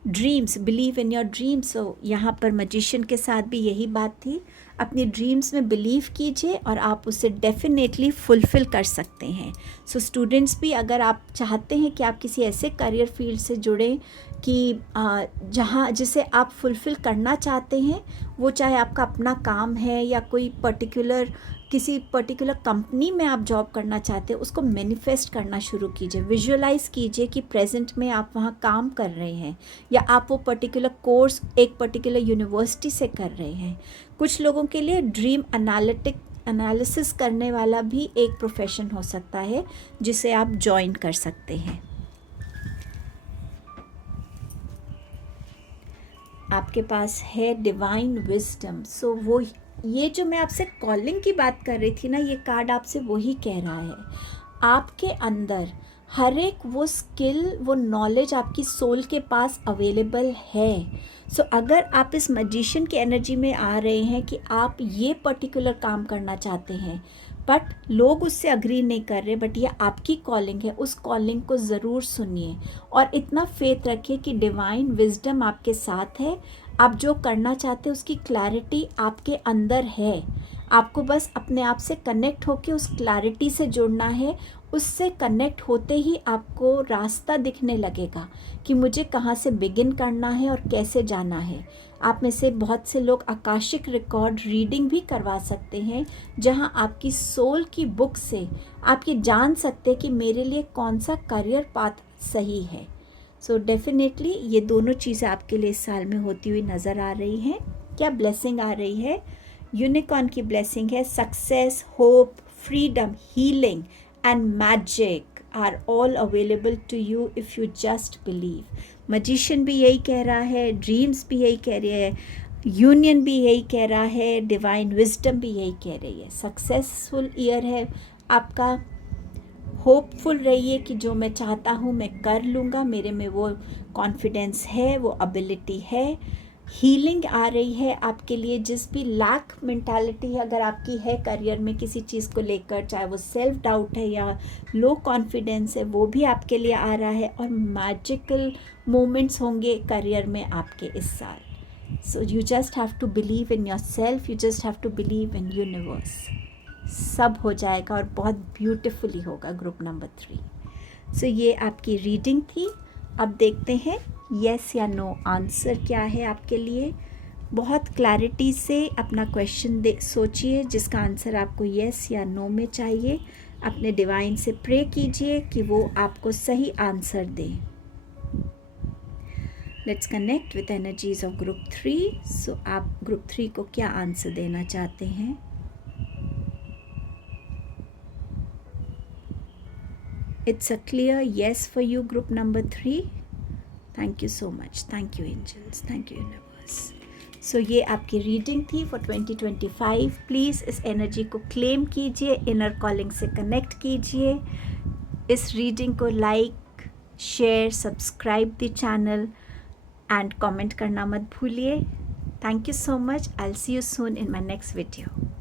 Dreams, believe in your dreams. So यहाँ पर मजिशियन के साथ भी यही बात थी, अपनी ड्रीम्स में बिलीव कीजिए और आप उसे डेफिनेटली फुलफ़िल कर सकते हैं। सो स्टूडेंट्स भी, अगर आप चाहते हैं कि आप किसी ऐसे करियर फील्ड से जुड़ें कि जहाँ जिसे आप फुलफ़िल करना चाहते हैं, वो चाहे आपका अपना काम है या कोई पर्टिकुलर किसी पर्टिकुलर कंपनी में आप जॉब करना चाहते हैं, उसको मैनिफेस्ट करना शुरू कीजिए। विजुअलाइज कीजिए कि प्रेजेंट में आप वहाँ काम कर रहे हैं या आप वो पर्टिकुलर कोर्स एक पर्टिकुलर यूनिवर्सिटी से कर रहे हैं। कुछ लोगों के लिए ड्रीम एनालिसिस करने वाला भी एक प्रोफेशन हो सकता है जिसे आप ज्वाइन कर सकते हैं। आपके पास है डिवाइन विजडम। सो वो, ये जो मैं आपसे कॉलिंग की बात कर रही थी ना, ये कार्ड आपसे वही कह रहा है। आपके अंदर हर एक वो स्किल, वो नॉलेज आपकी सोल के पास अवेलेबल है। सो अगर आप इस मजिशियन की एनर्जी में आ रहे हैं कि आप ये पर्टिकुलर काम करना चाहते हैं, बट लोग उससे अग्री नहीं कर रहे, बट ये आपकी कॉलिंग है, उस कॉलिंग को ज़रूर सुनिए और इतना फेथ रखिए कि डिवाइन विजडम आपके साथ है। आप जो करना चाहते हैं उसकी क्लैरिटी आपके अंदर है। आपको बस अपने आप से कनेक्ट होकर उस क्लैरिटी से जुड़ना है। उससे कनेक्ट होते ही आपको रास्ता दिखने लगेगा कि मुझे कहाँ से बिगिन करना है और कैसे जाना है। आप में से बहुत से लोग आकाशिक रिकॉर्ड रीडिंग भी करवा सकते हैं, जहां आपकी सोल की बुक से आप ये जान सकते हैं कि मेरे लिए कौन सा करियर पाथ सही है। सो डेफिनेटली ये दोनों चीज़ें आपके लिए इस साल में होती हुई नज़र आ रही हैं। क्या ब्लेसिंग आ रही है? यूनिकॉर्न की ब्लेसिंग है। Success, hope, freedom, healing and magic are all available to you if you just believe. Magician भी यही कह रहा है, ड्रीम्स भी यही कह रहे हैं, यूनियन भी यही कह रहा है, डिवाइन विजडम भी यही कह रही है। सक्सेसफुल ईयर है आपका। होपफुल रहिए कि जो मैं चाहता हूँ मैं कर लूँगा, मेरे में वो कॉन्फिडेंस है, वो एबिलिटी है। हीलिंग आ रही है आपके लिए। जिस भी लैक मेंटालिटी है अगर आपकी है करियर में किसी चीज़ को लेकर, चाहे वो सेल्फ डाउट है या लो कॉन्फिडेंस है, वो भी आपके लिए आ रहा है। और मैजिकल मोमेंट्स होंगे करियर में आपके इस साल। So you just have to believe in yourself, you just have to believe in universe. सब हो जाएगा और बहुत ब्यूटिफुली होगा। Group number 3। सो ये आपकी रीडिंग थी। अब देखते हैं येस या नो आंसर क्या है आपके लिए। बहुत क्लैरिटी से अपना क्वेश्चन सोचिए जिसका आंसर आपको येस या नो में चाहिए। अपने डिवाइन से प्रे कीजिए कि वो आपको सही answer they. Let's connect with energies of group 3। सो आप ग्रुप 3 को क्या आंसर देना चाहते हैं? It's a clear yes for you, group number 3. Thank you so much. Thank you angels. Thank you universe. So ये आपकी रीडिंग थी फॉर 2025। प्लीज़ इस एनर्जी को क्लेम कीजिए, इनर कॉलिंग से कनेक्ट कीजिए। इस रीडिंग को like, share, subscribe the channel and comment करना मत भूलिए। Thank you so much. I will see you soon in my next video.